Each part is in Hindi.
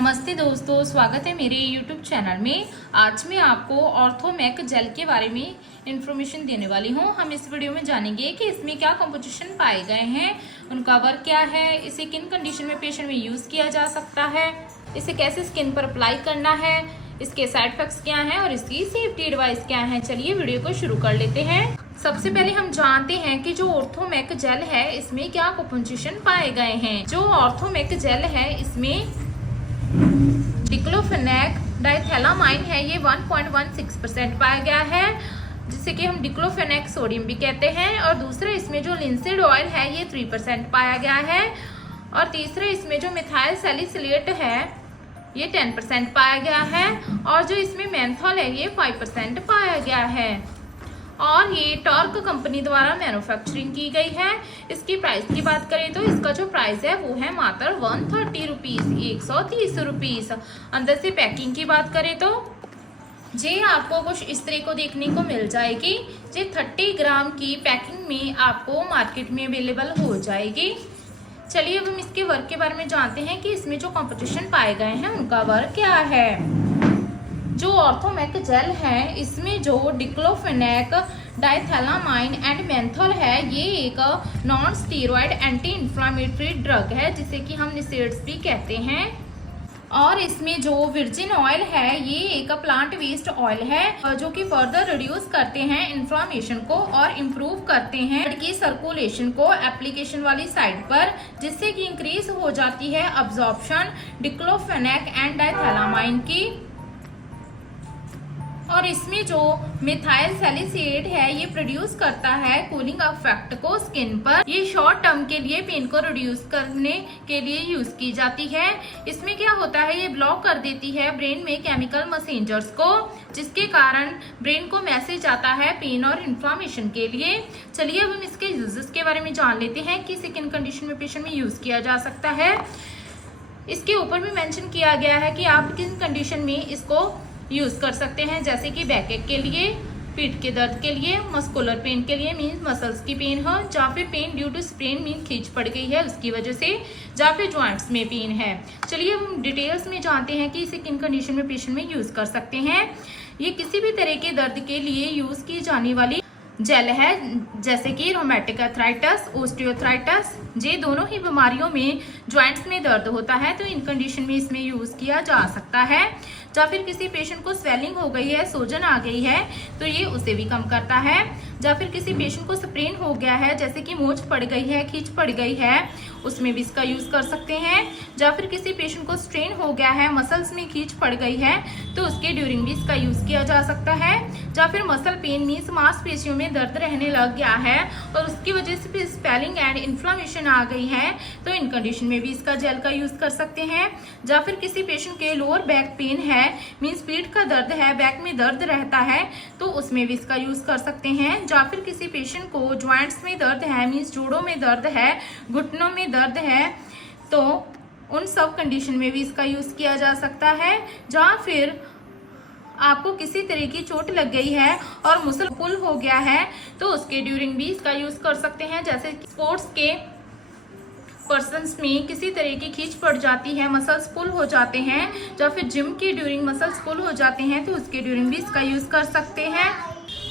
नमस्ते दोस्तों, स्वागत है मेरे YouTube चैनल में। आज मैं आपको ऑर्थोमैक जेल के बारे में इंफॉर्मेशन देने वाली हूँ। हम इस वीडियो में जानेंगे कि इसमें क्या कंपोजिशन पाए गए हैं, उनका वर्क क्या है, इसे किन कंडीशन में पेशेंट में यूज़ किया जा सकता है, इसे कैसे स्किन पर अप्लाई करना है, इसके साइड इफेक्ट्स क्या हैं और इसकी सेफ्टी एडवाइस क्या है। चलिए वीडियो को शुरू कर लेते हैं। सबसे पहले हम जानते हैं कि जो ऑर्थोमैक जेल है इसमें क्या कंपोजिशन पाए गए हैं। जो ऑर्थोमैक जेल है इसमें डिक्लोफेनेक डाइथैलामाइन है, ये 1.16% पाया गया है, जिसे कि हम डिक्लोफेनेक सोडियम भी कहते हैं। और दूसरे इसमें जो लिंसीड ऑयल है ये 3% पाया गया है। और तीसरे इसमें जो मिथाइल सैलिसिलेट है ये 10% पाया गया है। और जो इसमें मेंथॉल है ये 5% पाया गया है। और ये टॉर्क कंपनी द्वारा मैन्युफैक्चरिंग की गई है। इसकी प्राइस की बात करें तो इसका जो प्राइस है वो है मात्र 130 रुपीज़, 130 रुपीज़। अंदर से पैकिंग की बात करें तो ये आपको कुछ इस तरह को देखने को मिल जाएगी। ये 30 ग्राम की पैकिंग में आपको मार्केट में अवेलेबल हो जाएगी। चलिए अब हम इसके वर्क के बारे में जानते हैं कि इसमें जो कंपोजिशन पाए गए हैं उनका वर्क क्या है। जो ऑर्थोमैक जेल है इसमें जो डिक्लोफेनेक डाइथैलामाइन एंड मेंथॉल है ये एक non steroid anti inflammatory drug है, जिसे कि हम निसेड्स भी कहते हैं। और इसमें जो वर्जिन ऑयल है ये एक प्लांट वेस्ट ऑयल है जो कि फर्दर रिड्यूस करते हैं इन्फ्लामेशन को और इम्प्रूव करते हैं ब्लड की सर्कुलेशन को एप्लीकेशन वाली साइड पर, जिससे कि इंक्रीज हो जाती है अब्जॉर्प्शन डिक्लोफेनेक एंड डाइथैलामाइन की। और इसमें जो मिथाइल सैलिसिलेट है ये प्रोड्यूस करता है कूलिंग इफेक्ट को स्किन पर। ये शॉर्ट टर्म के लिए पेन को रिड्यूस करने के लिए यूज की जाती है। इसमें क्या होता है, ये ब्लॉक कर देती है ब्रेन में केमिकल मैसेंजर्स को, जिसके कारण ब्रेन को मैसेज आता है पेन और इन्फ्लामेशन के लिए। चलिए अब हम इसके यूजेस के बारे में जान लेते हैं कि इसे किन कंडीशन में पेशेंट में यूज किया जा सकता है। इसके ऊपर भी मेंशन किया गया है कि आप किन कंडीशन में इसको यूज कर सकते हैं, जैसे कि बैकएक के लिए, पीठ के दर्द के लिए, मस्कुलर पेन के लिए मीन्स मसल्स की पेन हो, या फिर pain due to sprain mean खींच पड़ गई है उसकी वजह से, या फिर जॉइंट्स में पेन है। चलिए हम डिटेल्स में जानते हैं कि इसे किन कंडीशन में पेशेंट में यूज कर सकते हैं। ये किसी भी तरह के दर्द के लिए यूज की जाने वाली जेल है, जैसे कि रोमेटिक अर्थराइटिस, ओस्टियोआर्थराइटिस, ये दोनों ही बीमारियों में जॉइंट्स में दर्द होता है तो इन कंडीशन में इसमें यूज किया जा सकता है। या फिर किसी पेशेंट को स्वेलिंग हो गई है, सूजन आ गई है तो ये उसे भी कम करता है। या फिर किसी पेशेंट को स्प्रेन हो गया है, जैसे कि मोच पड़ गई है, खींच पड़ गई है, उसमें भी इसका यूज कर सकते हैं। या फिर किसी पेशेंट को स्ट्रेन हो गया है, मसल्स में खींच पड़ गई है तो उसके ड्यूरिंग भी इसका यूज किया जा सकता है। या फिर मसल पेन मीन्स मांसपेशियों में दर्द रहने लग गया है और उसकी वजह से भी स्वेलिंग एंड इन्फ्लामेशन आ गई है तो इन कंडीशन में भी इसका जेल का यूज कर सकते हैं। या फिर किसी पेशेंट के लोअर बैक पेन है मीन्स पीठ का दर्द है, बैक में दर्द रहता है तो उसमें भी इसका यूज कर सकते हैं। या फिर किसी पेशेंट को ज्वाइंट्स में दर्द है मीन्स जोड़ों में दर्द है, घुटनों में दर्द है तो उन सब कंडीशन में भी इसका यूज किया जा सकता है। या फिर आपको किसी तरह की चोट लग गई है और मसल पुल हो गया है तो उसके ड्यूरिंग भी इसका यूज कर सकते हैं। जैसे स्पोर्ट्स के पर्सन्स में किसी तरह की खींच पड़ जाती है, मसल्स पुल हो जाते हैं, या फिर जिम के ड्यूरिंग मसल्स पुल हो जाते हैं तो उसके ड्यूरिंग भी इसका यूज कर सकते हैं।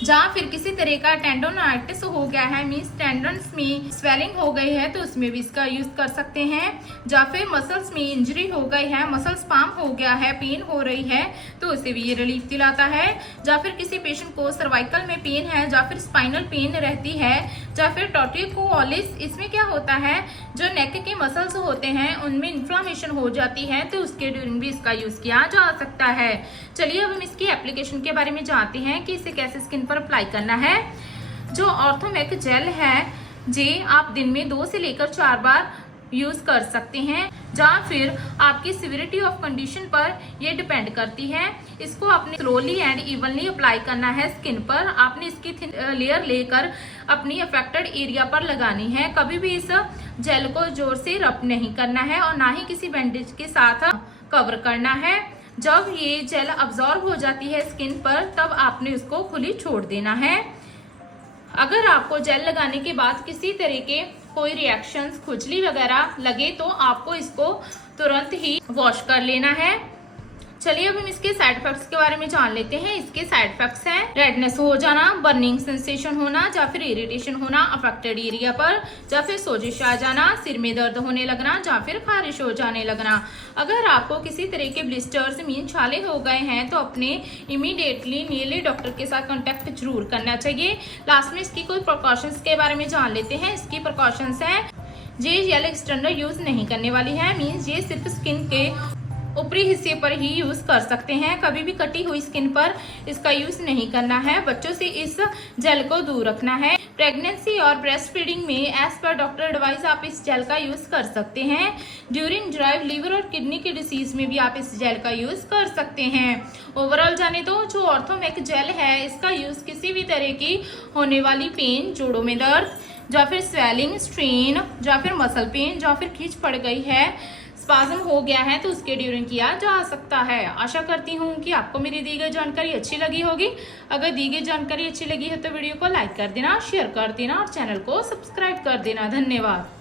जहाँ फिर किसी तरह का टेंडोनाइटिस हो गया है मीन्स टेंडन्स में स्वेलिंग हो गई है तो उसमें भी इसका यूज कर सकते हैं। या फिर मसल्स में इंजरी हो गई है, मसल्स स्पाम हो गया है, पेन हो रही है तो उसे भी ये रिलीफ दिलाता है। या फिर किसी पेशेंट को सर्वाइकल में पेन है या फिर स्पाइनल पेन रहती है, या फिर टॉर्टिकोलिस, इसमें क्या होता है जो नेक के मसल्स होते हैं उनमें इन्फ्लामेशन हो जाती है तो उसके ड्यूरिंग भी इसका यूज किया जा सकता है। चलिए अब हम इसकी एप्लीकेशन के बारे में जानते हैं कि इसे कैसे स्किन पर अप्लाई करना है। जो ऑर्थोमैक जेल है ये आप दिन में 2 से लेकर 4 बार यूज कर सकते हैं, या फिर आपकी सिविरिटी ऑफ कंडीशन पर ये डिपेंड करती है। इसको आपने स्लोली एंड इवनली अप्लाई करना है स्किन पर। आपने इसकी लेयर लेकर अपनी अफेक्टेड एरिया पर लगानी है। कभी भी इस जेल को जोर से रब नहीं करना है और ना ही किसी बैंडेज के साथ कवर करना है। जब ये जेल अब्जॉर्ब हो जाती है स्किन पर तब आपने उसको खुली छोड़ देना है। अगर आपको जेल लगाने के बाद किसी तरह के कोई रिएक्शंस, खुजली वगैरह लगे तो आपको इसको तुरंत ही वॉश कर लेना है। चलिए अब हम इसके साइड इफेक्ट्स के बारे में जान लेते हैं। इसके साइड इफेक्ट्स हैं रेडनेस हो जाना, बर्निंग सेंसेशन होना, या फिर इरिटेशन होना अफेक्टेड एरिया पर, या फिर सोजिश आ जाना, सिर में दर्द होने लगना, या फिर खारिश हो जाने लगना। अगर आपको किसी तरह के ब्लिस्टर्स मीन छाले हो गए हैं तो अपने इमीडिएटली नीले डॉक्टर के साथ कॉन्टेक्ट जरूर करना चाहिए। लास्ट में इसकी कोई प्रिकॉशंस के बारे में जान लेते हैं। इसकी प्रिकॉशंस है ये जेल एक्सटेंडर यूज नहीं करने वाली है, मीन्स ये सिर्फ स्किन के ऊपरी हिस्से पर ही यूज कर सकते हैं। कभी भी कटी हुई स्किन पर इसका यूज नहीं करना है। बच्चों से इस जेल को दूर रखना है। प्रेगनेंसी और ब्रेस्ट फीडिंग में एज पर डॉक्टर एडवाइस आप इस जेल का यूज कर सकते हैं। ड्यूरिंग ड्राइव लिवर और किडनी की डिसीज में भी आप इस जेल का यूज कर सकते हैं। ओवरऑल जाने तो जो ऑर्थोमेक जेल है इसका यूज किसी भी तरह की होने वाली पेन, जोड़ों में दर्द, या फिर स्वेलिंग, स्ट्रेन, या फिर मसल पेन, या फिर खींच पड़ गई है, स्पाज्म हो गया है तो उसके ड्यूरिंग किया जा सकता है। आशा करती हूँ कि आपको मेरी दी गई जानकारी अच्छी लगी होगी। अगर दी गई जानकारी अच्छी लगी है तो वीडियो को लाइक कर देना, शेयर कर देना और चैनल को सब्सक्राइब कर देना। धन्यवाद।